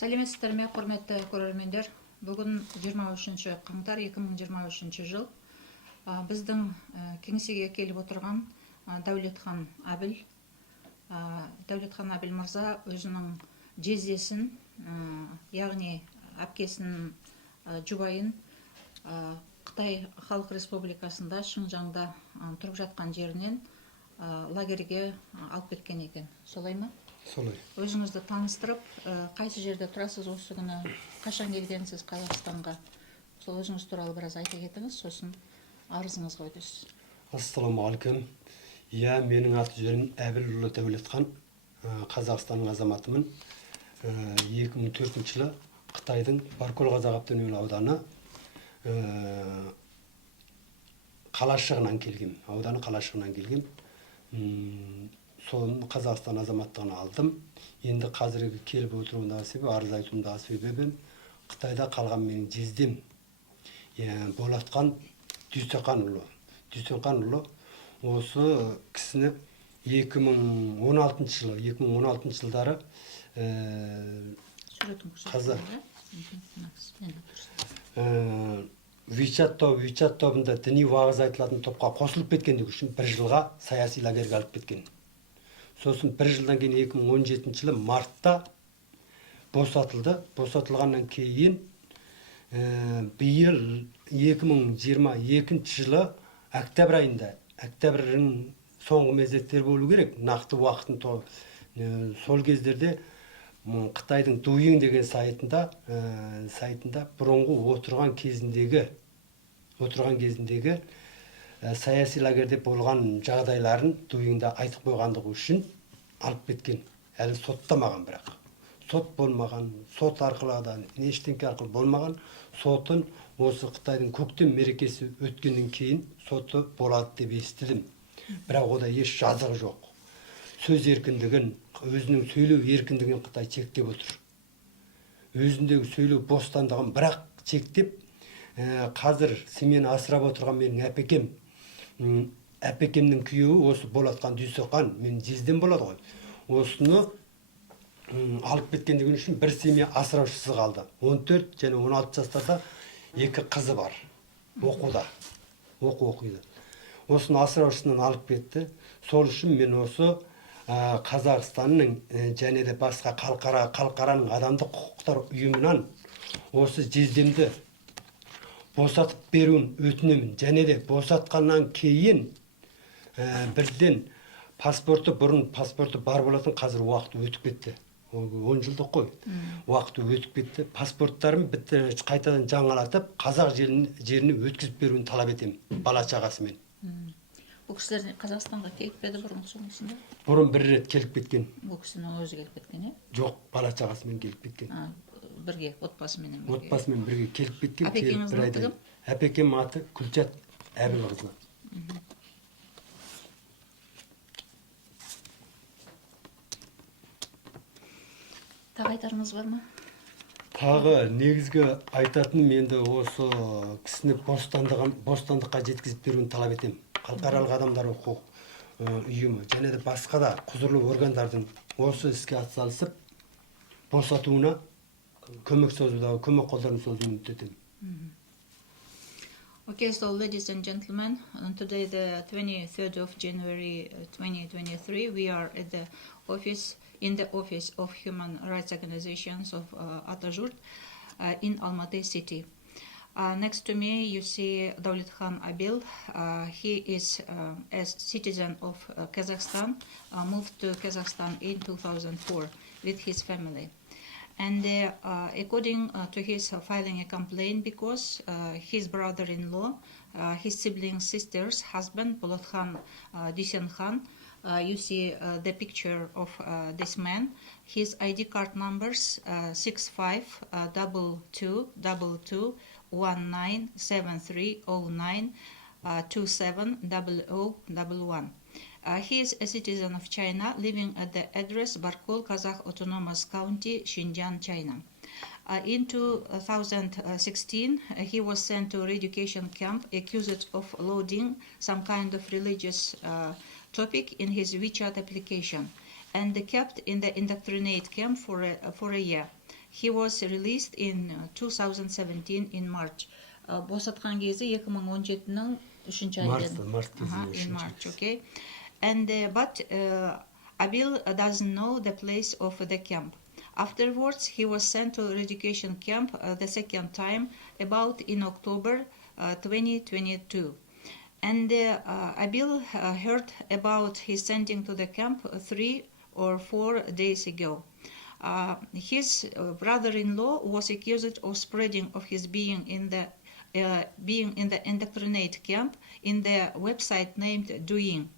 Сәлеметсіздер ме, құрметті көрермендер. Бүгін 23 қаңтар 2023 жыл. Біздің кеңсеге келіп отырған Дәулетхан Әбіл мырза өзінің жездесін, яғни әпкесінің жұбайын Қытай Халық Республикасында Xinjiangда тұрып жатқан жерінен лагерге алып кеткен екен. Солай ма? Солай. Өзіңізді таныстырып, қайсы жерде тұрасыз, осы күні қашан келгенсіз Қазақстанға? Сол өзіңіз туралы біраз айта кетіңіз, сосын арызыңызға өтесіз. Ассаламағалейкум. Менің аты-жөнім Әбілұлы Дәулетхан, Қазақстанның азаматымын. 2004 жылы Қытайдың Баркөл Қазақтар ауданы қалашығынан келгем. Ауданы қалашығынан келгем. Соны Қазақстан азаматтығын алдым. Енді қазіргі келіп отыруымдағы себебі, арыз айтуымдағы себебім Қытайда қалған менің жездем Болатхан Дүйсеқанұлы. Осы кісіні 2016 жылдары Вичат тобында діни уағыз айтылатын топқа қосылып кеткендігі үшін бір жылға саяси лагерге алып кеткен. Сосын бір жылдан кейін 2017 жылы мартта босатылды. Босатылғаннан кейін биыл 2022 жылы октябрь айында, октябрьдің соңғы мезеттер болу керек, нақты уақытын сол кездерде Қытайдың ДУИң деген сайтында бұрынғы отырған кезіндегі саяси лагерде болған жағдайларын ДУИңда айтып қойғандығы үшін алып кеткен. Әлі соттамаған, бірақ сот болмаған, сот арқылы да ештеңке арқылы болмаған. Сотын осы Қытайдың көктем мерекесі өткеннен кейін соты болады деп естідім. Бірақ ода еш жазығы жоқ. Сөз еркіндігін, өзінің сөйлеу еркіндігін Қытай чектеп отыр. Өзіндегі сөйлеу бостандығын бірақ чектеп, қазір семені асырап отырған менің әпекемнің күйеуі осы Болатхан Дүйсеқан, мен жездем болады ғой. Осыны алып кеткендігін үшін бір семья асыраушысы қалды. 14 және 16 жастарда екі қызы бар. Оқуда. Оқиды. Осыны асыраушысынан алып кетті. Сол үшін мен осы Қазақстанның және де басқа халықараның адамдық құқықтар ұйымынан осы жездемді босатып беруін өтінемін. Және де босатқаннан кейін бірден бұрын паспорты бар болатын, қазір уақыты өтіп кетті. 10 жылдық қой. Уақыты өтіп кетті. Паспорттарын қайтадан жаңалатып, қазақ жеріне өткізіп беруін талап етемін, бала шағасымен. Бұл кісілер Қазақстанға келіп педі бұрын соңысында? Бұрын бір рет келіп кеткен. Бұл кісінің өзі келіп кеткен, е? Жоқ, бала шағасымен келіп кеткен. Бірге, отбасымен бірге? Отбасымен бірге келіп кеткен. Әпекеңіздің аты кім? Әпекем аты Күлчат Әбілқызы. Тағы айтарыңыз бар ма? Тағы негізгі айтатыным енді осы кісіні бостандыққа жеткізіп беруін талап етемін. Халықаралық адамдар құқық ұйымы және де басқа да құзырлы органдардың осы іске атсалысып босатуына көмек қолдарын созуын өтінемін. Okay, so ladies and gentlemen, today the 23rd of January 2023, we are at the office of Human Rights Organizations of ATAJURT in Алматы city. Next to me, you see Дәулетхан Әбіл. He is a citizen of Kazakhstan, moved to Kazakhstan in 2004 with his family. And according to his filing a complaint because his brother-in-law, his sibling sister's husband, Болатхан Дүйсеқан, you see the picture of this man. His ID card numbers 652222197309270011. He is a citizen of China living at the address Barkol, Kazakh Autonomous County, Xinjiang, China. In 2016, he was sent to a re-education camp accused of loading some kind of religious topic in his WeChat application and kept in the indoctrinate camp for a year. He was released in 2017 in March. Босатқан кезі 2017-нің 3-ші айында. In March, okay. But Abil doesn't know the place of the camp. Afterwards, he was sent to education camp the second time, about in October 2022. And Abil heard about his sending to the camp 3 or 4 days ago. His brother-in-law was accused of spreading of his being in the indoctrinate camp in the website named Doing.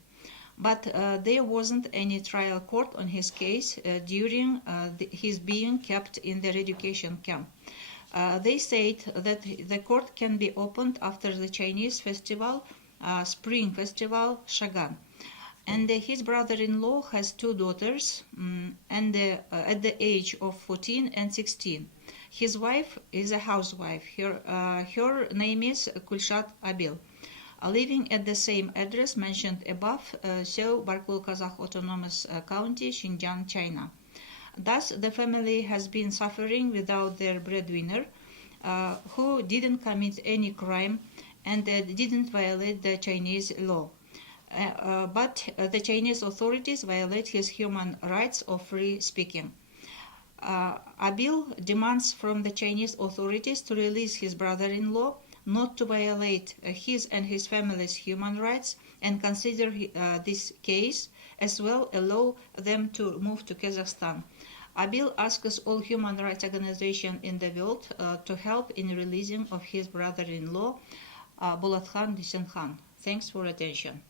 But there wasn't any trial court on his case during his being kept in the education camp. They said that the court can be opened after the Chinese festival, Spring Festival, Shagan. And his brother-in-law has 2 daughters, and at the age of 14 and 16. His wife is a housewife. Her name is Kulshat Abil. Living at the same address mentioned above, so Barkul Kazakh Autonomous County, Xinjiang, China. Thus, the family has been suffering without their breadwinner, who didn't commit any crime and didn't violate the Chinese law. But the Chinese authorities violate his human rights of free speaking. Abil demands from the Chinese authorities to release his brother-in-law, not to violate his and his family's human rights, and consider this case as well allow them to move to Kazakhstan. Abil asks all human rights organizations in the world to help in releasing of his brother-in-law, Bolatхан Dusenхан. Thanks for attention.